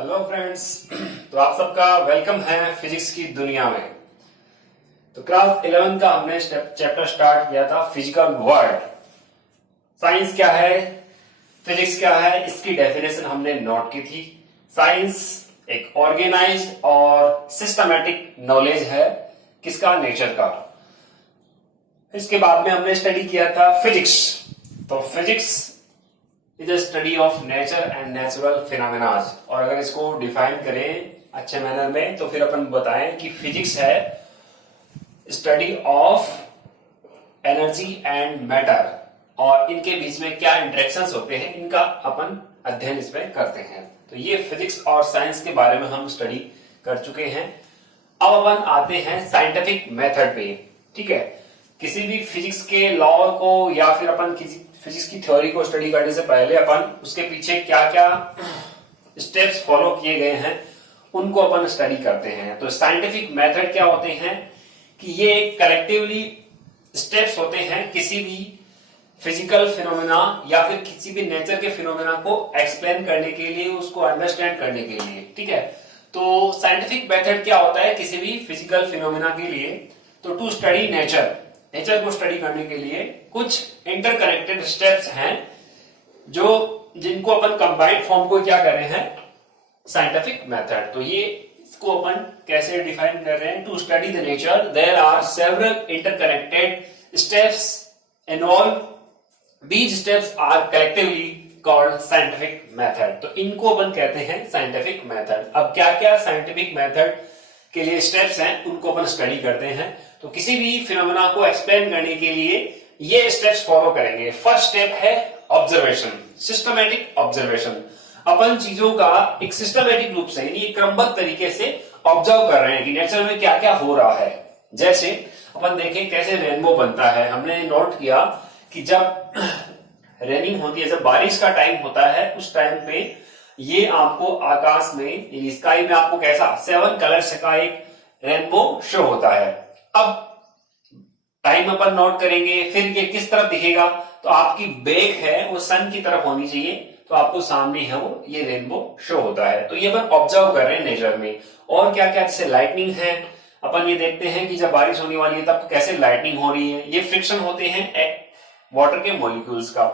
Hello friends. तो आप सबका वेलकम है फिजिक्स की दुनिया में। तो क्लास 11 का हमने चैप्टर स्टार्ट किया था फिजिकल वर्ल्ड। साइंस क्या है, फिजिक्स क्या है, इसकी डेफिनेशन हमने नोट की थी। साइंस एक ऑर्गेनाइज्ड और सिस्टमैटिक नॉलेज है, किसका, नेचर का। इसके बाद में हमने स्टडी किया था फिजिक्स। तो physics is a study of nature and natural phenomenas. और अगर इसको डिफाइन करें अच्छे मैनर में तो फिर अपन बताएं कि फिजिक्स है study of energy and matter, और इनके बीच में क्या इंटरेक्शंस होते हैं इनका अपन अध्ययन इसमें करते हैं। तो ये फिजिक्स और साइंस के बारे में हम स्टडी कर चुके हैं। अब अपन आते हैं साइंटिफिक मेथड पे। ठीक है, किसी भी फिजिक्स के लॉ को या फिर अपन किसी फिजिक्स की थ्योरी को स्टडी करने से पहले अपन उसके पीछे क्या क्या स्टेप्स फॉलो किए गए हैं उनको अपन स्टडी करते हैं। तो साइंटिफिक मेथड क्या होते हैं कि ये कलेक्टिवली स्टेप्स होते हैं किसी भी फिजिकल फिनोमेना या फिर किसी भी नेचर के फिनोमेना को एक्सप्लेन करने के लिए, उसको अंडरस्टैंड करने के लिए। ठीक है, तो साइंटिफिक मेथड क्या होता है किसी भी फिजिकल फिनोमेना के लिए, तो टू स्टडी नेचर, नेचर को स्टडी करने के लिए कुछ इंटरकनेक्टेड स्टेप्स हैं जो जिनको अपन कंबाइंड फॉर्म को क्या कर रहे हैं, साइंटिफिक मेथड। तो ये इसको अपन कैसे डिफाइन कर रहे हैं, to study the nature there are several interconnected steps involve, these steps are collectively called scientific method। तो इनको अपन कहते हैं साइंटिफिक मेथड। अब क्या क्या साइंटिफिक मेथड के लिए स्टेप्स हैं उनको अपन स्टडी करते हैं। तो किसी भी फिनोमेना को एक्सप्लेन करने के लिए ये स्टेप्स फॉलो करेंगे। फर्स्ट स्टेप है ऑब्जर्वेशन, सिस्टमैटिक ऑब्जर्वेशन। अपन चीजों का एक सिस्टमैटिक रूप से यानी क्रमबद्ध तरीके से ऑब्जर्व कर रहे हैं कि नेचर में क्या क्या हो रहा है। जैसे अपन देखें कैसे रेनबो बनता है। हमने नोट किया कि जब रेनिंग होती है, जब बारिश का टाइम होता है, उस टाइम पे ये आपको आकाश में स्काई में आपको कैसा 7 कलर्स का एक रेनबो शो होता है। अब टाइम अपन नोट करेंगे, फिर ये किस तरफ दिखेगा, तो आपकी बैक है वो सन की तरफ होनी चाहिए, तो आपको सामने है वो ये रेनबो शो होता है। तो ये अपन ऑब्जर्व कर रहे हैं नेचर में। और क्या क्या, जैसे लाइटनिंग है, अपन ये देखते हैं कि जब बारिश होने वाली है तब कैसे लाइटनिंग हो रही है। ये फ्रिक्शन होते हैं वाटर के मॉलिक्यूल्स का।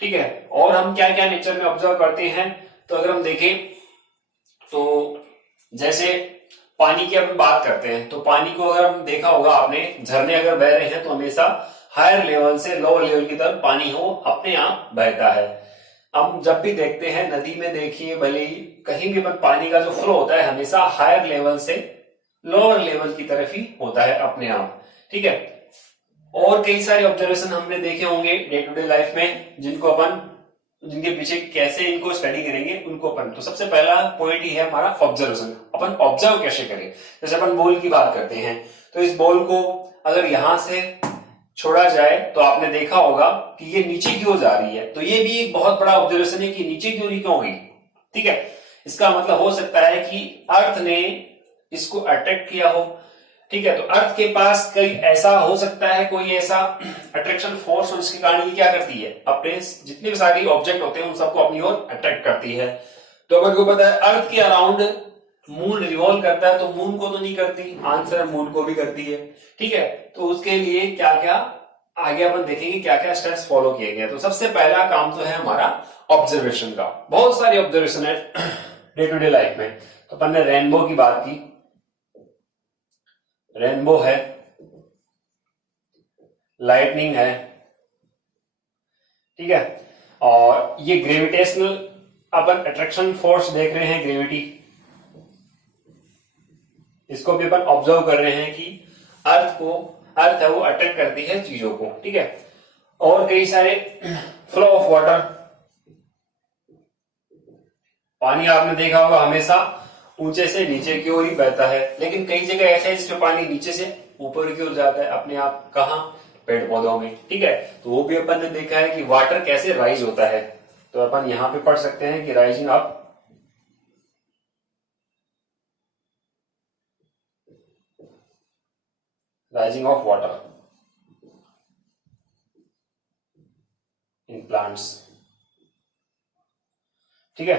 ठीक है, और हम क्या क्या नेचर में ऑब्जर्व करते हैं, तो अगर हम देखें तो जैसे पानी की अपन बात करते हैं, तो पानी को अगर हम देखा होगा आपने, झरने अगर बह रहे हैं तो हमेशा हायर लेवल से लोअर लेवल की तरफ पानी हो अपने आप बहता है। हम जब भी देखते हैं नदी में, देखिए भले ही कहीं भी अपन पानी का जो फ्लो होता है हमेशा हायर लेवल से लोअर लेवल की तरफ ही होता है अपने आप। ठीक है, और कई सारे ऑब्जर्वेशन हमने देखे होंगे डे टू डे लाइफ में जिनके पीछे कैसे इनको स्टडी करेंगे उनको अपन। तो सबसे पहला पॉइंट ही है हमारा ऑब्जर्वेशन। अपन ऑब्जर्व कैसे करें, जैसे अपन बॉल की बात करते हैं, तो इस बॉल को अगर यहां से छोड़ा जाए तो आपने देखा होगा कि ये नीचे की ओर जा रही है। तो ये भी एक बहुत बड़ा ऑब्जर्वेशन है कि नीचे की ओर क्यों गई। ठीक है, इसका मतलब हो सकता है कि अर्थ ने इसको अट्रैक्ट किया हो। ठीक है, तो अर्थ के पास कई ऐसा हो सकता है, कोई ऐसा अट्रैक्शन फोर्स हो जिसके कारण ये क्या करती है, अपने जितने भी सारे ऑब्जेक्ट होते हैं उन सबको अपनी ओर अट्रैक्ट करती है। तो अपन को पता है अर्थ के अराउंड मून रिवॉल्व करता है, तो मून को तो नहीं करती, आंसर मून को भी करती है। ठीक है, तो उसके लिए क्या क्या आगे अपन देखेंगे क्या क्या स्टेप्स फॉलो किए गए। तो सबसे पहला काम तो है हमारा ऑब्जर्वेशन का। बहुत सारे ऑब्जर्वेशन है डे टू डे लाइफ में। तो अपन ने रेनबो की बात की, रेनबो है, लाइटनिंग है। ठीक है, और ये ग्रेविटेशनल अपन अट्रैक्शन फोर्स देख रहे हैं, ग्रेविटी, इसको भी अपन ऑब्जर्व कर रहे हैं कि अर्थ है वो अट्रैक्ट करती है चीजों को। ठीक है, और कई सारे फ्लो ऑफ वाटर, पानी आपने देखा होगा हमेशा ऊंचे से नीचे की ओर ही बहता है, लेकिन कई जगह ऐसा है जिसमें पानी नीचे से ऊपर की ओर जाता है अपने आप, कहां, पेड़ पौधों में। ठीक है, तो वो भी अपन ने देखा है कि वाटर कैसे राइज होता है। तो अपन यहां पे पढ़ सकते हैं कि rising up, rising of water in plants. ठीक है,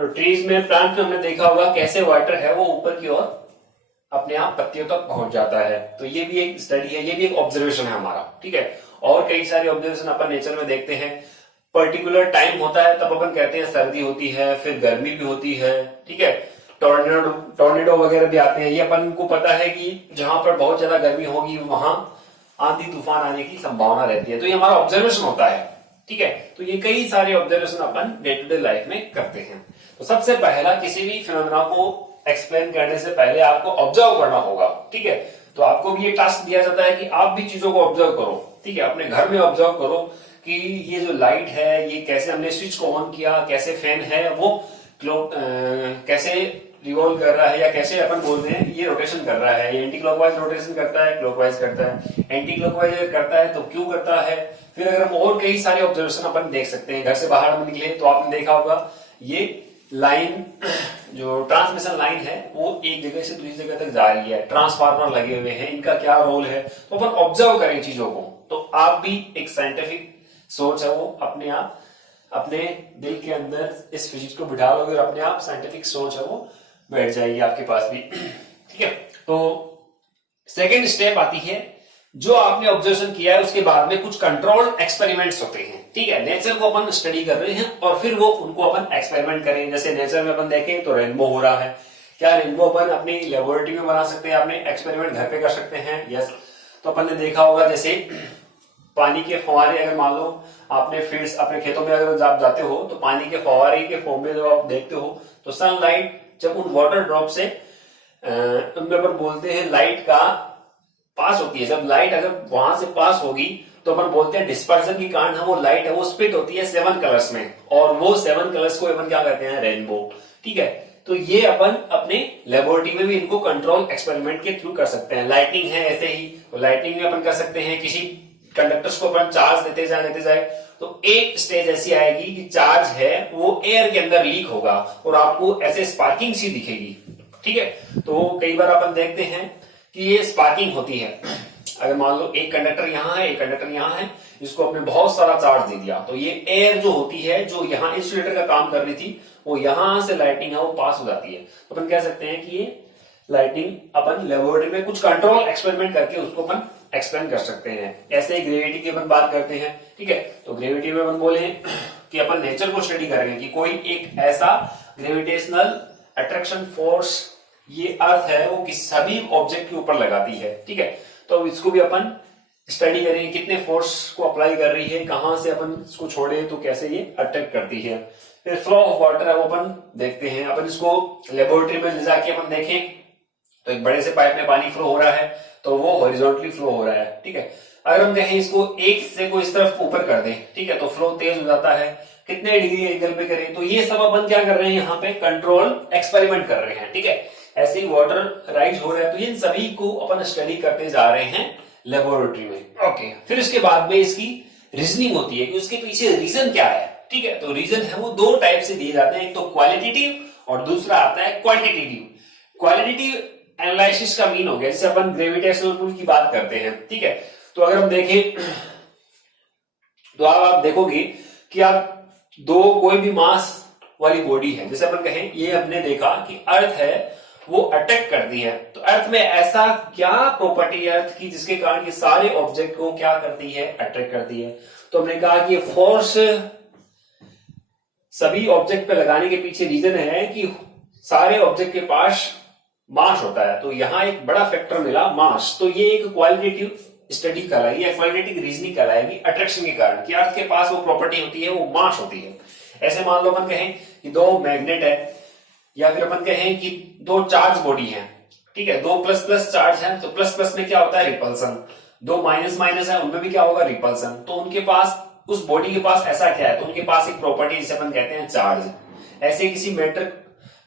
तो ट्रीज में, प्लांट में हमने देखा होगा कैसे वाटर है वो ऊपर की ओर अपने आप पत्तियों तक पहुंच जाता है। तो ये भी एक स्टडी है, ये भी एक ऑब्जर्वेशन है हमारा, ठीक है। और कई सारे ऑब्जर्वेशन अपन नेचर में देखते हैं। पर्टिकुलर टाइम होता है तब अपन कहते हैं सर्दी होती है, फिर गर्मी भी होती है, ठीक है। टॉर्नेडो वगैरह भी आते हैं। ये अपन को पता है कि जहां पर बहुत ज्यादा गर्मी होगी वहां आंधी तूफान आने की संभावना रहती है। तो ये हमारा ऑब्जर्वेशन होता है, ठीक है। तो ये कई सारे ऑब्जर्वेशन अपन डे टू डे लाइफ में करते हैं। तो सबसे पहला, किसी भी फिनोमेना को एक्सप्लेन करने से पहले आपको ऑब्जर्व करना होगा, ठीक है। तो आपको भी ये टास्क दिया जाता है कि आप भी चीजों को ऑब्जर्व करो, ठीक है। अपने घर में ऑब्जर्व करो कि ये जो लाइट है ये कैसे हमने स्विच को ऑन किया, कैसे फैन है वो कैसे रिवॉल्व कर रहा है, या कैसे अपन बोलते हैं ये रोटेशन कर रहा है, ये एंटी क्लॉकवाइज रोटेशन करता है, क्लॉकवाइज करता है। एंटी क्लॉकवाइज अगर करता है तो क्यों करता है। फिर अगर हम और कई सारे ऑब्जर्वेशन अपन देख सकते हैं। घर से बाहर हम निकले तो आपने देखा होगा ये लाइन, जो ट्रांसमिशन लाइन है वो एक जगह से दूसरी जगह तक जा रही है, ट्रांसफार्मर लगे हुए हैं, इनका क्या रोल है। तो अपन ऑब्जर्व करें चीजों को। तो आप भी एक साइंटिफिक सोच है वो अपने आप अपने दिल के अंदर इस फिजिक्स को बिठा लोगे और अपने आप साइंटिफिक सोच है वो बैठ जाएगी आपके पास भी, ठीक है। तो सेकेंड स्टेप आती है, जो आपने ऑब्जर्वेशन किया है उसके बाद में कुछ कंट्रोल एक्सपेरिमेंट्स होते हैं, ठीक है। नेचर को अपन स्टडी कर रहे हैं और फिर वो उनको अपन एक्सपेरिमेंट करें। जैसे नेचर में अपन देखें तो रेनबो हो रहा है, क्या रेनबो अपन अपनी लेबोरेटरी में बना सकते हैं, अपने एक्सपेरिमेंट घर पे कर सकते हैं, यस। तो अपन ने देखा होगा जैसे पानी के फव्वारे, अगर मान लो आपने फील्ड्स अपने खेतों में अगर आप जाते हो तो पानी के फव्वारे के फॉर्म में जब आप देखते हो तो सनलाइट जब उन वाटर ड्रॉप से उनमें अपन बोलते हैं लाइट का पास होती है। जब लाइट अगर वहां से पास होगी तो अपन बोलते हैं डिस्पर्सन के कारण वो लाइट है वो स्प्लिट होती है 7 कलर्स में, और वो 7 कलर्स को अपन क्या कहते हैं, रेनबो, ठीक है। तो ये अपन अपने लेबोरेटरी में भी इनको कंट्रोल एक्सपेरिमेंट के थ्रू कर सकते हैं। लाइटिंग है ऐसे ही, तो लाइटिंग में अपन कर सकते हैं, किसी कंडक्टर्स को अपन चार्ज देते जाए तो एक स्टेज ऐसी आएगी कि चार्ज है वो एयर के अंदर लीक होगा और आपको ऐसे स्पार्किंग सी दिखेगी, ठीक है। तो कई बार अपन देखते हैं कि ये स्पार्किंग होती है। अगर मान लो एक कंडक्टर यहाँ है, एक कंडक्टर यहाँ है, इसको आपने बहुत सारा चार्ज दे दिया तो ये एयर जो होती है, जो यहाँ इंसुलेटर का काम कर रही थी, वो यहां से लाइटिंग है वो पास हो जाती है। तो अपन कह सकते हैं कि ये लाइटिंग अपन लेबोरेटरी में कुछ कंट्रोल एक्सपेरिमेंट करके उसको अपन एक्सप्लेन कर सकते हैं। ऐसे ही ग्रेविटी की अपन बात करते हैं, ठीक है। तो ग्रेविटी में अपन बोले कि अपन नेचर को स्टडी करेंगे कि कोई एक ऐसा ग्रेविटेशनल अट्रैक्शन फोर्स ये अर्थ है वो किस सभी ऑब्जेक्ट के ऊपर लगाती है, ठीक है। तो इसको भी अपन स्टडी करेंगे, कितने फोर्स को अप्लाई कर रही है, कहां से अपन इसको छोड़े तो कैसे ये अट्रैक्ट करती है। फिर फ्लो ऑफ वाटर है वो अपन देखते हैं। अपन इसको लेबोरेटरी में ले जाके अपन देखें तो एक बड़े से पाइप में पानी फ्लो हो रहा है तो वो हॉरिजॉन्टली फ्लो हो रहा है, ठीक है। अगर हम कहें इसको एक से को इस तरफ ऊपर कर दें, ठीक है, तो फ्लो तेज हो जाता है। कितने डिग्री एंगल पे करें, तो ये सब अपन क्या कर रहे हैं, यहाँ पे कंट्रोल एक्सपेरिमेंट कर रहे हैं, ठीक है। ऐसे ही वाटर राइज हो रहा है तो इन सभी को अपन स्टडी करते जा रहे हैं लेबोरेटरी में, ओके। फिर इसके बाद में इसकी रीजनिंग होती है कि उसके पीछे रीजन क्या है, ठीक है। तो रीजन है वो दो टाइप से दिए जाते हैं, एक तो क्वालिटेटिव और दूसरा आता है क्वांटिटेटिव। क्वालिटेटिव एनालिसिस का मीन हो गया, जैसे अपन ग्रेविटेशनल पुल की बात करते हैं, ठीक है। तो अगर हम देखें तो आप देखोगे कि आप दो कोई भी मास वाली बॉडी है, जैसे अपन कहें ये हमने देखा कि अर्थ है वो अटैक करती है, तो अर्थ में ऐसा क्या प्रॉपर्टी है अर्थ की जिसके कारण ये सारे ऑब्जेक्ट को क्या करती है, अट्रैक्ट करती है। तो हमने कहा कि ये फोर्स सभी ऑब्जेक्ट पे लगाने के पीछे रीजन है कि सारे ऑब्जेक्ट के पास मास होता है, तो यहां एक बड़ा फैक्टर मिला मास। तो ये एक क्वालिटेटिव स्टडी कहलाएगी या क्वालिटेटिव रीजनिंग कहलाएगी अट्रैक्शन के कारण कि अर्थ के पास वो प्रॉपर्टी होती है, वो मास होती है। ऐसे मान लो अपन कहें कि दो मैग्नेट है, या फिर अपन कहें कि दो चार्ज बॉडी है, ठीक है, दो प्लस प्लस चार्ज है, तो प्लस प्लस में क्या होता है, रिपल्सन। दो माइनस माइनस है, उनमें भी क्या होगा, रिपल्सन। तो उनके पास, उस बॉडी के पास ऐसा क्या है, तो उनके पास एक प्रॉपर्टी जिसे अपन कहते हैं चार्ज। ऐसे किसी मैटर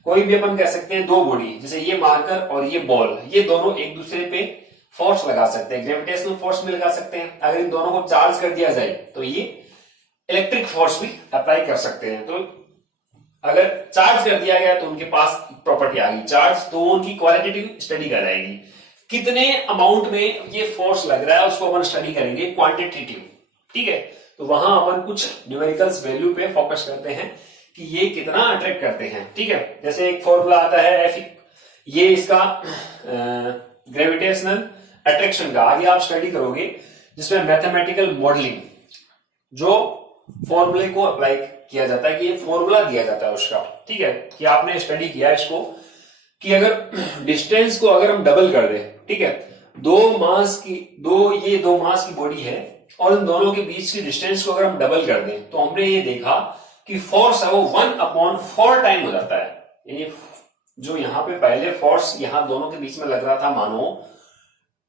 कोई भी अपन कह सकते हैं दो बॉडी, जैसे ये मार्कर और ये बॉल, ये दोनों एक दूसरे पे फोर्स लगा सकते हैं, ग्रेविटेशनल फोर्स भी लगा सकते हैं। अगर इन दोनों को चार्ज कर दिया जाए तो ये इलेक्ट्रिक फोर्स भी अप्लाई कर सकते हैं। तो अगर चार्ज कर दिया गया तो उनके पास प्रॉपर्टी आ गई चार्ज, तो उनकी क्वालिटेटिव स्टडी कराएगी। कितने अमाउंट में ये फोर्स लग रहा है उसको अपन स्टडी करेंगे क्वांटिटेटिव, ठीक है। तो वहां अपन कुछ न्यूमेरिकल्स वैल्यू पे फोकस करते हैं कि ये कितना अट्रैक्ट करते हैं। ठीक है, जैसे एक फॉर्मूला आता है एफ, ये इसका ग्रेविटेशनल अट्रैक्शन का आगे आप स्टडी करोगे, जिसमें मैथमेटिकल मॉडलिंग जो फॉर्मूले को अप्लाई किया जाता है, कि ये फॉर्मूला दिया जाता है उसका। ठीक है, कि आपने स्टडी किया इसको कि अगर डिस्टेंस को अगर हम डबल कर दें, ठीक है, दो मास की बॉडी है और इन दोनों के बीच की डिस्टेंस को अगर हम डबल कर दें तो हमने ये देखा कि फोर्स है वो 1/4 टाइम हो जाता है। यानी जो यहां पे पहले फोर्स यहां दोनों के बीच में लग रहा था मानो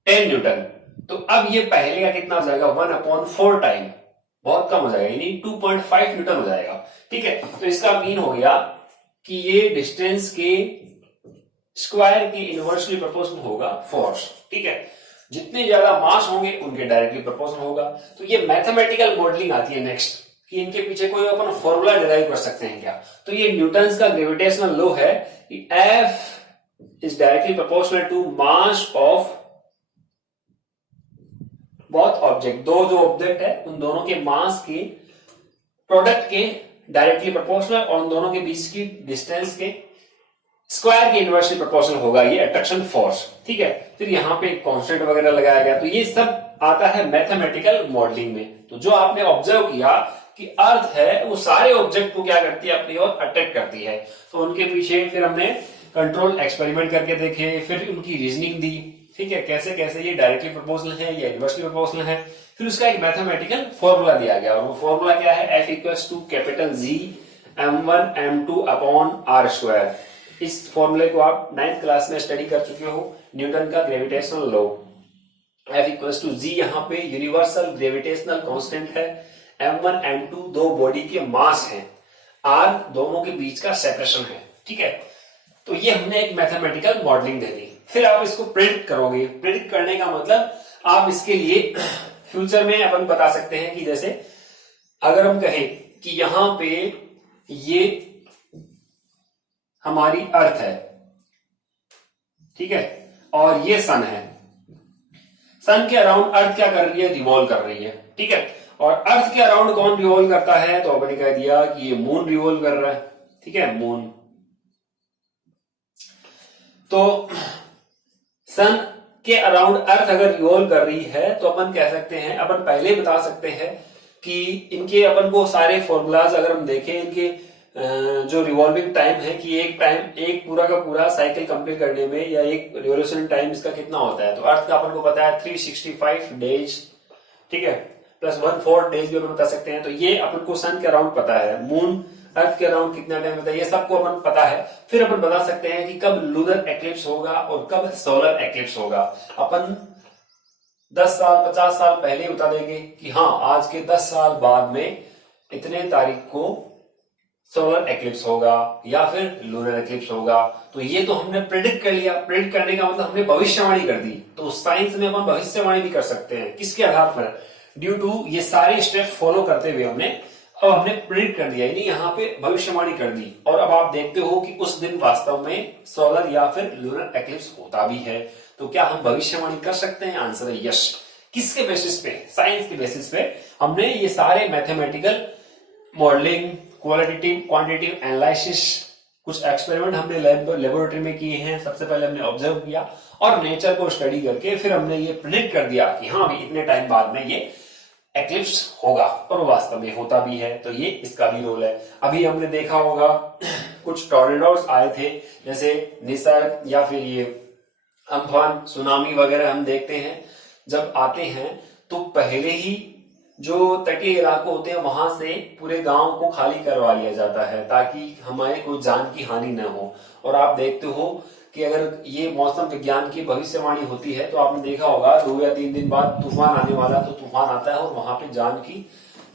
10 न्यूटन, तो अब ये पहले का कितना हो जाएगा 1/4 टाइम, बहुत कम हो जाएगा, यानी 2.5 न्यूटन हो जाएगा। ठीक है, तो इसका मीन हो गया कि ये डिस्टेंस के स्क्वायर के इनवर्सली प्रोपोर्शनल होगा फोर्स। ठीक है, जितने ज्यादा मास होंगे उनके डायरेक्टली प्रोपोर्शनल होगा। तो ये मैथमेटिकल मॉडलिंग आती है नेक्स्ट, कि इनके पीछे कोई अपन फॉर्मूला डिराइव कर सकते हैं क्या। तो ये न्यूटन्स का ग्रेविटेशनल लॉ है कि F is directly proportional to mass of both object, दो जो ऑब्जेक्ट है उन दोनों के मास के प्रोडक्ट के डायरेक्टली प्रोपोर्शनल और उन दोनों के बीच की डिस्टेंस के स्क्वायर के इनवर्सली प्रोपोर्शनल होगा ये अट्रैक्शन फोर्स। ठीक है, फिर यहाँ पे कांस्टेंट वगैरह लगाया गया। तो ये सब आता है मैथमेटिकल मॉडलिंग में। तो जो आपने ऑब्जर्व किया कि अर्थ है वो सारे ऑब्जेक्ट को क्या करती है, अपनी ओर अट्रैक्ट करती है। तो उनके पीछे फिर हमने कंट्रोल एक्सपेरिमेंट करके देखे, फिर उनकी रीजनिंग दी। ठीक है, कैसे कैसे ये डायरेक्टली प्रोपोर्शनल है या इनवर्सली प्रोपोर्शनल है, फिर उसका एक मैथमेटिकल फॉर्मूला दिया गया। और वो फॉर्मूला क्या है, F equals to capital G m1 m2 upon r square. इस फॉर्मूले को आप 9th क्लास में स्टडी कर चुके हो, न्यूटन का gravitational law. F equals to G यहाँ पे यूनिवर्सल ग्रेविटेशनल कांस्टेंट है, m1 m2 दो बॉडी के मास हैं, r दोनों के बीच का सेपरेशन है। ठीक है, तो ये हमने एक मैथमेटिकल मॉडलिंग दे दी। फिर आप इसको प्रिडिक्ट करोगे। प्रिडिक्ट करने का मतलब आप इसके लिए फ्यूचर में अपन बता सकते हैं कि जैसे अगर हम कहें कि यहां पे ये हमारी अर्थ है, ठीक है, और ये सन है, सन के अराउंड अर्थ क्या कर रही है, रिवॉल्व कर रही है। ठीक है, और अर्थ के अराउंड कौन रिवॉल्व करता है, तो अपन ने कह दिया कि ये मून रिवॉल्व कर रहा है। ठीक है, मून। तो सन के अराउंड अर्थ अगर रिवॉल्व कर रही है तो अपन कह सकते हैं, अपन पहले ही बता सकते हैं कि इनके अपन को सारे फॉर्मूलाज अगर हम देखें, इनके जो रिवॉल्विंग टाइम है कि एक पूरा का पूरा साइकिल कंप्लीट करने में या एक रिवोल्यूशन टाइम इसका कितना होता है। तो अर्थ का अपन को पता है 365 डेज, ठीक है, प्लस 1/4 डेज भी अपन बता सकते हैं। तो ये अपन को सन के अराउंड पता है, मून अर्थ के अराउंड कितना टाइम होता है, ये सबको अपन पता है। फिर अपन बता सकते हैं कि कब लूनर एक्लिप्स होगा और कब सोलर एक्लिप्स होगा। अपन 10 साल 50 साल पहले बता देंगे कि हाँ आज के 10 साल बाद में इतने तारीख को सोलर एक्लिप्स होगा या फिर लूनर एक्लिप्स होगा। तो ये तो हमने प्रेडिक्ट कर लिया। प्रेडिक्ट करने का मतलब हमने भविष्यवाणी कर दी। तो साइंस में अपन भविष्यवाणी भी कर सकते हैं, किसके आधार पर, ड्यू टू ये सारे स्टेप फॉलो करते हुए हमने प्रिडिक्ट कर दिया, यानी यहाँ पे भविष्यवाणी कर दी। और अब आप देखते हो कि उस दिन वास्तव में सोलर या फिर लूनर एक्लिप्स होता भी है। तो क्या हम भविष्यवाणी कर सकते हैं, आंसर है यस। किसके बेसिस पे, साइंस के बेसिस पे हमने ये सारे mathematical modelling, qualitative quantitative analysis, कुछ एक्सपेरिमेंट हमने लेबोरेटरी में किए हैं। सबसे पहले हमने ऑब्जर्व किया और नेचर को स्टडी करके फिर हमने ये प्रिडिक्ट कर दिया कि हाँ भी इतने टाइम बाद में ये एक्लिप्स होगा, और वास्तव में होता भी है। तो ये इसका भी रोल है। अभी हमने देखा होगा कुछ टॉर्नेडोस आए थे, जैसे निसर्ग या फिर ये अम्फान, सुनामी वगैरह हम देखते हैं। जब आते हैं तो पहले ही जो तटीय इलाके होते हैं वहां से पूरे गांव को खाली करवा लिया जाता है ताकि हमारे कोई जान की हानि न हो। और आप देखते हो कि अगर ये मौसम विज्ञान की भविष्यवाणी होती है तो आपने देखा होगा 2 या 3 दिन बाद तूफान आने वाला, तो तूफान आता है और वहां पे जान की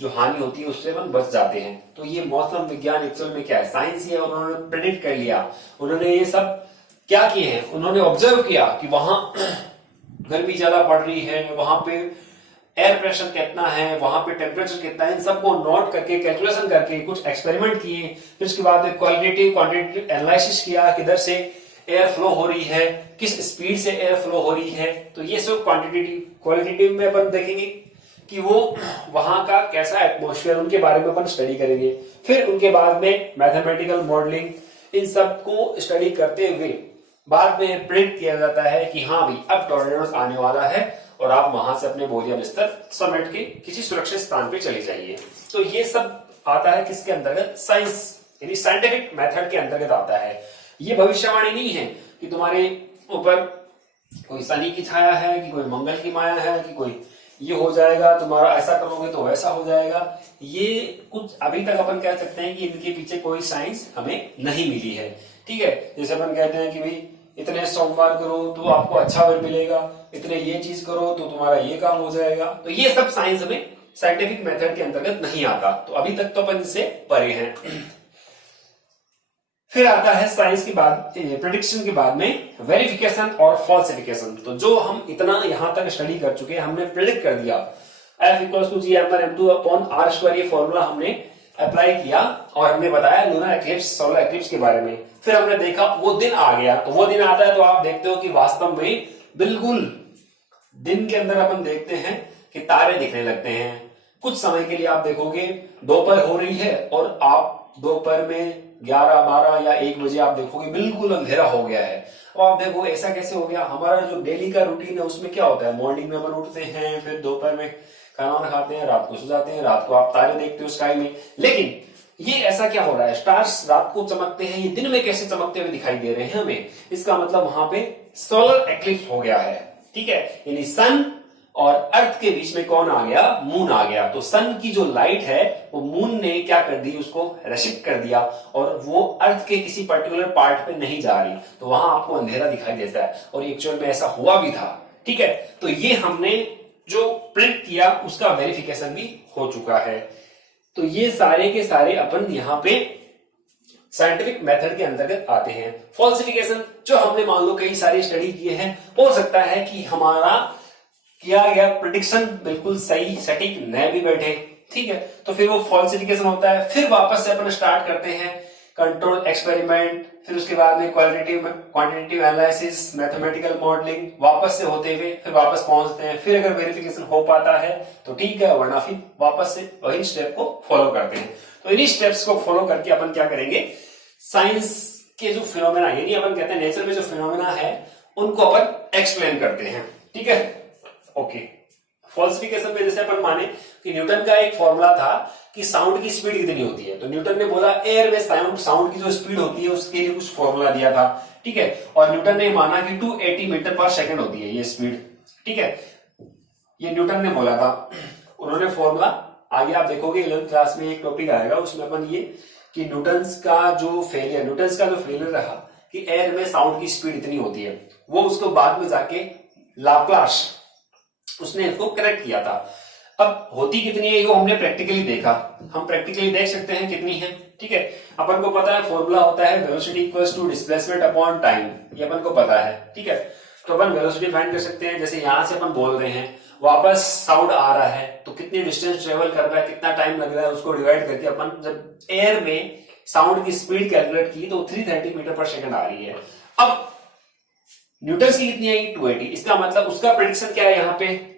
जो हानि होती है उससे हम बच जाते हैं। तो ये मौसम विज्ञान एक्चुअल में क्या है, साइंस ही है। उन्होंने प्रेडिक्ट कर लिया। उन्होंने ये सब क्या किए हैं, उन्होंने ऑब्जर्व किया कि वहां गर्मी ज्यादा पड़ रही है, वहां पे एयर प्रेशर कितना है, वहां पे टेम्परेचर कितना है, इन सबको नोट करके कैलकुलेशन करके कुछ एक्सपेरिमेंट किए। फिर उसके बाद क्वालिटेटिव क्वांटिटेटिव एनालिसिस किया, किधर से एयर फ्लो हो रही है, किस स्पीड से एयर फ्लो हो रही है। तो ये सब क्वांटिटेटिव। क्वालिटेटिव में अपन देखेंगे कि वो वहां का कैसा एटमॉस्फेयर, उनके बारे में अपन स्टडी करेंगे। फिर उनके बाद में मैथमेटिकल मॉडलिंग, इन सब को स्टडी करते हुए बाद में प्रिडिक्ट किया जाता है कि हाँ भाई अब टॉर्नेडोस आने वाला है और आप वहां से अपने बोरिया बिस्तर समेट के किसी सुरक्षित स्थान पे चले जाइए। तो ये सब आता है किसके अंतर्गत? साइंस यानी साइंटिफिक मेथड के अंतर्गत आता है। ये भविष्यवाणी नहीं है कि तुम्हारे ऊपर कोई शनि की छाया है, कि कोई मंगल की माया है, कि कोई ये हो जाएगा, तुम्हारा ऐसा करोगे तो वैसा हो जाएगा। ये कुछ अभी तक अपन कह सकते हैं कि इनके पीछे कोई साइंस हमें नहीं मिली है। ठीक है, जैसे अपन कहते हैं कि भाई इतने सोमवार करो तो आपको अच्छा वर मिलेगा, इतने ये चीज करो तो तुम्हारा ये काम हो जाएगा। तो ये सब साइंस में साइंटिफिक मेथड के अंतर्गत नहीं आता। तो अभी तक तो अपन इससे परे हैं। फिर आता है साइंस की बात, प्रेडिक्शन के बाद में वेरिफिकेशन और फॉल्सिफिकेशन। तो जो हम इतना यहां तक स्टडी कर चुके हैं, हमने प्रेडिक्ट कर दिया F=G/m2/r², ये फॉर्मूला हमने अप्लाई किया और हमने बताया लूनर एक्लिप्स, सोलर एक्लिप्स के बारे में। फिर हमने देखा वो दिन आ गया। तो वो दिन आता है तो आप देखते हो कि वास्तव में बिल्कुल दिन के अंदर अपन देखते हैं कि तारे दिखने लगते हैं। कुछ समय के लिए आप देखोगे दोपहर हो रही है और आप दोपहर में 11, 12 या 1 बजे आप देखोगे बिल्कुल अंधेरा हो गया है। अब आप देखो ऐसा कैसे हो गया? हमारा जो डेली का रूटीन है उसमें क्या होता है? मॉर्निंग में अपन उठते हैं, फिर दोपहर में खाना वाना खाते हैं, रात को सो जाते हैं, रात को आप तारे देखते हो स्काई में। लेकिन ये ऐसा क्या हो रहा है? स्टार्स रात को चमकते हैं, ये दिन में कैसे चमकते हुए दिखाई दे रहे हैं हमें? इसका मतलब वहां पे सोलर एक्लिप्स हो गया है। ठीक है, यानी सन और अर्थ के बीच में कौन आ गया? मून आ गया। तो सन की जो लाइट है वो मून ने क्या कर दी? उसको रेस्ट्रिक्ट कर दिया और वो अर्थ के किसी पर्टिकुलर पार्ट पे नहीं जा रही, तो वहां आपको अंधेरा दिखाई देता है। और एक्चुअल में ऐसा हुआ भी था। ठीक है, तो ये हमने जो प्रिडिक्ट किया उसका वेरिफिकेशन भी हो चुका है। तो ये सारे के सारे अपन यहां पे साइंटिफिक मेथड के अंतर्गत आते हैं। फॉल्सिफिकेशन, जो हमने मान लो कई सारी स्टडी किए हैं, हो सकता है कि हमारा किया गया प्रिडिक्शन बिल्कुल सही सटीक न भी बैठे। ठीक है, तो फिर वो फॉल्सिफिकेशन होता है। फिर वापस से अपन स्टार्ट करते हैं कंट्रोल एक्सपेरिमेंट, फिर उसके बाद में क्वांटिटेटिव एनालिसिस, मैथमेटिकल मॉडलिंग, वापस से होते हुए फिर वापस पहुंचते हैं। फिर अगर वेरिफिकेशन हो पाता है तो ठीक है, वरना फिर वापस से वही स्टेप को फॉलो करते हैं। तो इन्हीं स्टेप्स को फॉलो करके अपन क्या करेंगे? साइंस के जो फिनोमेना, यानी अपन कहते हैं नेचर में जो फिनोमेना है उनको अपन एक्सप्लेन करते हैं। ठीक है, ओके। फॉल्सिफिकेशन में जैसे अपन माने कि न्यूटन का एक फॉर्मूला था कि साउंड की स्पीड कितनी होती है, तो न्यूटन ने बोला एयर में साउंड की जो स्पीड होती है उसके लिए कुछ फॉर्मूला दिया था। ठीक है, और न्यूटन ने माना कि 280 मीटर पर सेकंड होती है ये स्पीड। ठीक है, ये न्यूटन ने बोला था। उन्होंने फॉर्मूला, आगे आप देखोगे 11th क्लास में एक टॉपिक आएगा उसमें अपन ये कि न्यूटन का जो फेलियर रहा कि एयर में साउंड की स्पीड इतनी होती है, वो उसको बाद में जाके लाप्लास उसने इसको करेक्ट किया था। अब होती कितनी है वो हमने प्रैक्टिकली देखा, हम प्रैक्टिकली देख सकते हैं कितनी है। ठीक है, अपन को पता है फॉर्मूला होता है velocity equals to displacement upon time, ये अपन को पता है। ठीक है, तो अपन वेलोसिटी फाइंड कर सकते हैं। जैसे यहां से अपन बोल रहे हैं, वापस साउंड आ रहा है तो कितनी डिस्टेंस ट्रेवल कर रहा है, कितना टाइम लग रहा है, उसको डिवाइड करके अपन जब एयर में साउंड की स्पीड कैलकुलेट की तो 330 मीटर पर सेकंड आ रही है। अब न्यूटन की कितनी आएगी? 280। इसका मतलब उसका प्रेडिक्शन क्या है? यहाँ पे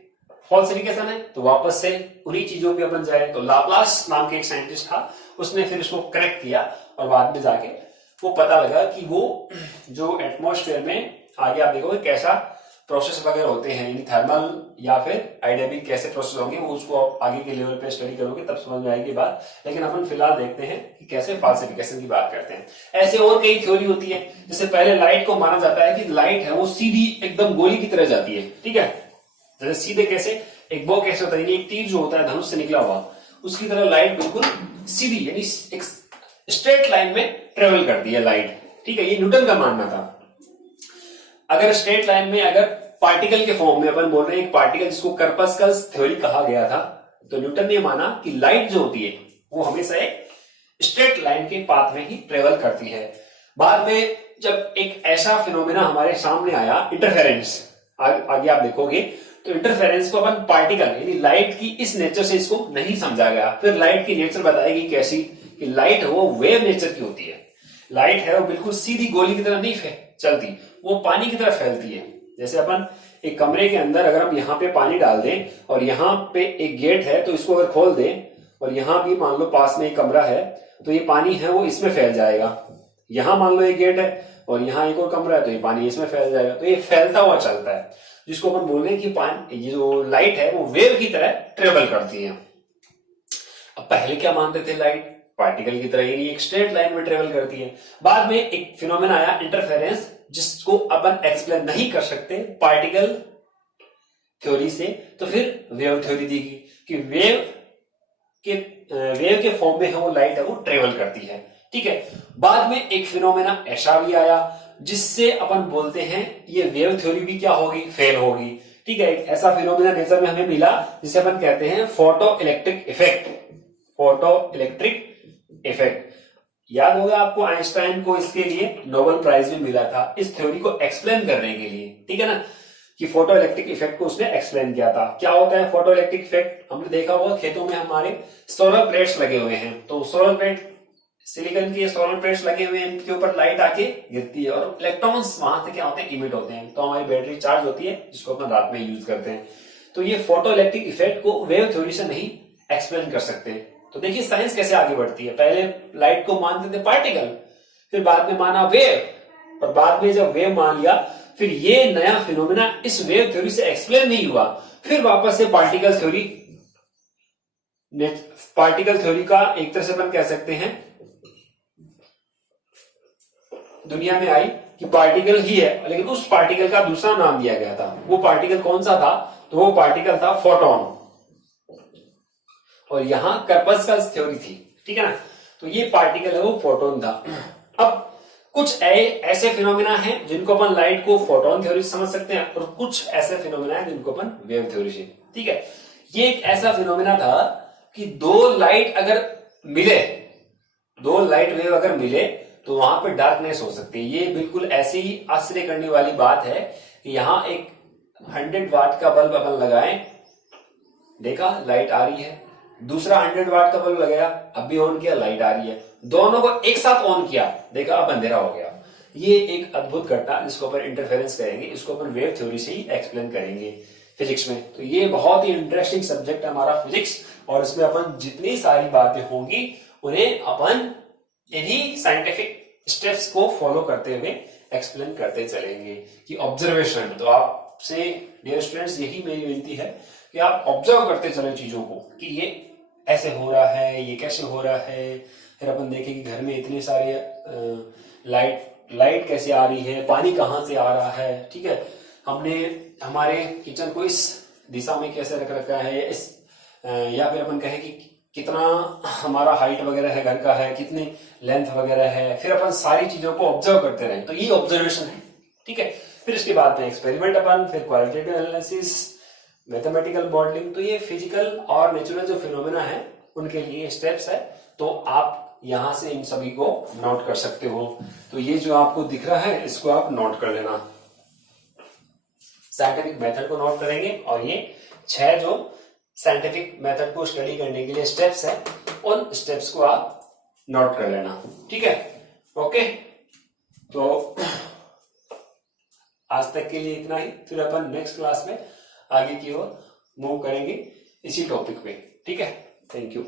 फॉल्सिफिकेशन है। तो वापस से उन्हीं चीजों पे अपन जाए तो लाप्लास नाम के एक साइंटिस्ट था, उसने फिर उसको करेक्ट किया और बाद में जाके वो पता लगा कि वो जो एटमॉस्फेयर में आगे आप देखोगे कैसा प्रोसेस वगैरह होते हैं, यानी थर्मल या फिर आइडेबिक कैसे प्रोसेस होंगे, वो उसको आगे के लेवल पे स्टडी करोगे तब समझ में आएगी बात। लेकिन अपन फिलहाल देखते हैं कि कैसे फॉल्सिफिकेशन की बात करते हैं। ऐसे और कई थ्योरी होती है। जैसे पहले लाइट को माना जाता है कि लाइट है वो सीधी एकदम गोली की तरह जाती है। ठीक है, जैसे सीधे कैसे एक बो कैसे होता है, एक तीर जो होता है धनुष से निकला हुआ, उसकी तरह लाइट बिल्कुल सीधी यानी एक स्ट्रेट लाइन में ट्रेवल करती है लाइट। ठीक है, ये न्यूटन का मानना था। अगर स्ट्रेट लाइन में अगर पार्टिकल के फॉर्म में अपन बोल रहे हैं एक पार्टिकल जिसको कर्पस्कल्स थ्योरी कहा गया था, तो न्यूटन ने माना कि लाइट जो होती है वो हमेशा एक स्ट्रेट लाइन के पाथ में ही ट्रेवल करती है। बाद में जब एक ऐसा फिनोमेना हमारे सामने आया इंटरफेरेंस, आगे आप देखोगे तो इंटरफेरेंस को अपन पार्टिकल यानी लाइट की इस नेचर से इसको नहीं समझा गया। फिर लाइट की नेचर बताएगी कैसी, कि लाइट वो वेव नेचर की होती है। लाइट है वो बिल्कुल सीधी गोली की तरह नहीं चलती, वो पानी की तरह फैलती है। जैसे अपन एक कमरे के अंदर अगर हम यहाँ पे पानी डाल दें और यहाँ पे एक गेट है तो इसको अगर खोल दें और यहाँ भी मान लो पास में एक कमरा है तो ये पानी है वो इसमें फैल जाएगा। यहाँ मान लो एक गेट है और यहाँ एक और कमरा है तो ये पानी इसमें फैल जाएगा। तो ये फैलता हुआ चलता है, जिसको अपन बोल रहे हैं कि पानी, ये जो लाइट है वो वेव की तरह ट्रेवल करती है। अब पहले क्या मानते थे, लाइट पार्टिकल की तरह ही एक स्ट्रेट लाइन में ट्रेवल करती है। बाद में एक फिनोमेना आया इंटरफेरेंस, जिसको अपन एक्सप्लेन नहीं कर सकते पार्टिकल थ्योरी से, तो फिर वेव थ्योरी देगी कि वेव के फॉर्म में है वो लाइट है वो ट्रेवल करती है। ठीक है, बाद में एक फिनोमेना ऐसा भी आया जिससे अपन बोलते हैं ये वेव थ्योरी भी क्या होगी, फेल होगी। ठीक है, एक ऐसा फिनोमेना नेचर में हमें मिला जिसे अपन कहते हैं photo electric effect. Photo electric effect याद होगा आपको, आइंस्टाइन को इसके लिए नोबेल प्राइज भी मिला था इस थ्योरी को एक्सप्लेन करने के लिए। ठीक है ना, कि फोटो इलेक्ट्रिक इफेक्ट को उसने एक्सप्लेन किया था। क्या होता है फोटो इलेक्ट्रिक इफेक्ट, हमने देखा होगा खेतों में हमारे सोलर प्लेट्स लगे हुए हैं, तो सोलर प्लेट, सिलिकॉन के सोलर प्लेट्स लगे हुए हैं, इनके ऊपर लाइट आके गिरती है और इलेक्ट्रॉन्स वहां से क्या होते हैं, इमिट होते हैं, तो हमारी बैटरी चार्ज होती है जिसको अपन रात में यूज करते हैं। तो ये फोटो इलेक्ट्रिक इफेक्ट को वेव थ्योरी से नहीं एक्सप्लेन कर सकते। तो देखिए साइंस कैसे आगे बढ़ती है, पहले लाइट को मानते थे पार्टिकल, फिर बाद में माना वेव, और बाद में जब वेव मान लिया फिर ये नया फिनोमेना इस वेव थ्योरी से एक्सप्लेन नहीं हुआ, फिर वापस से पार्टिकल थ्योरी का एक तरह से अपन कह सकते हैं दुनिया में आई कि पार्टिकल ही है, लेकिन उस पार्टिकल का दूसरा नाम दिया गया था। वो पार्टिकल कौन सा था, तो वो पार्टिकल था फोटोन, और यहां कर्पस्कल्स थ्योरी थी। ठीक है ना, तो ये पार्टिकल है वो फोटोन था। अब कुछ ऐसे फिनोमेना हैं जिनको अपन लाइट को फोटोन थ्योरी से समझ सकते हैं, और कुछ ऐसे फिनोमेना हैं जिनको अपन वेव थ्योरी से। ठीक है, ये एक ऐसा फिनोमेना था कि दो लाइट वेव अगर मिले तो वहां पे डार्कनेस हो सकती है। ये बिल्कुल ऐसे ही आश्चर्य करने वाली बात है कि यहां एक 100 वाट का बल्ब अपन लगाएं, देखा लाइट आ रही है, दूसरा 100 वाट का बल्ब लगाया, अब भी ऑन किया, लाइट आ रही है, दोनों को एक साथ ऑन किया, देखा अब अंधेरा हो गया। ये एक अद्भुत घटना जिसको अपन इंटरफेरेंस करेंगे, इसको अपन वेव थ्योरी से ही एक्सप्लेन करेंगे फिजिक्स में। तो ये बहुत ही इंटरेस्टिंग सब्जेक्ट है हमारा फिजिक्स, और इसमें अपन जितनी सारी बातें होंगी उन्हें अपन इन्हीं साइंटिफिक स्टेप्स को फॉलो करते हुए एक्सप्लेन करते चलेंगे। कि ऑब्जर्वेशन, तो आपसे डियर स्टूडेंट्स यही मेरी विनती है कि आप ऑब्जर्व करते चले चीजों को, कि ये ऐसे हो रहा है, ये कैसे हो रहा है। फिर अपन देखें कि घर में इतने सारे लाइट कैसे आ रही है, पानी कहाँ से आ रहा है। ठीक है, हमने हमारे किचन को इस दिशा में कैसे रख रखा है, या फिर अपन कहें कि कितना हमारा हाइट वगैरह है घर का है, कितनी लेंथ वगैरह है। फिर अपन सारी चीजों को ऑब्जर्व करते रहें, तो ये ऑब्जर्वेशन है। ठीक है, फिर इसके बाद में एक्सपेरिमेंट अपन, फिर क्वालिटेटिव एनालिसिस, मैथमेटिकल मॉडलिंग। तो ये फिजिकल और नेचुरल जो फिनोमेना है उनके लिए स्टेप्स है, तो आप यहां से इन सभी को नोट कर सकते हो। तो ये जो आपको दिख रहा है इसको आप नोट कर लेना, साइंटिफिक मेथड को नोट करेंगे, और ये 6 जो साइंटिफिक मेथड को स्टडी करने के लिए स्टेप्स है, उन स्टेप्स को आप नोट कर लेना। ठीक है, ओके। तो आज तक के लिए इतना ही, फिर अपन नेक्स्ट क्लास में आगे की ओर मूव करेंगे इसी टॉपिक पे। ठीक है, थैंक यू।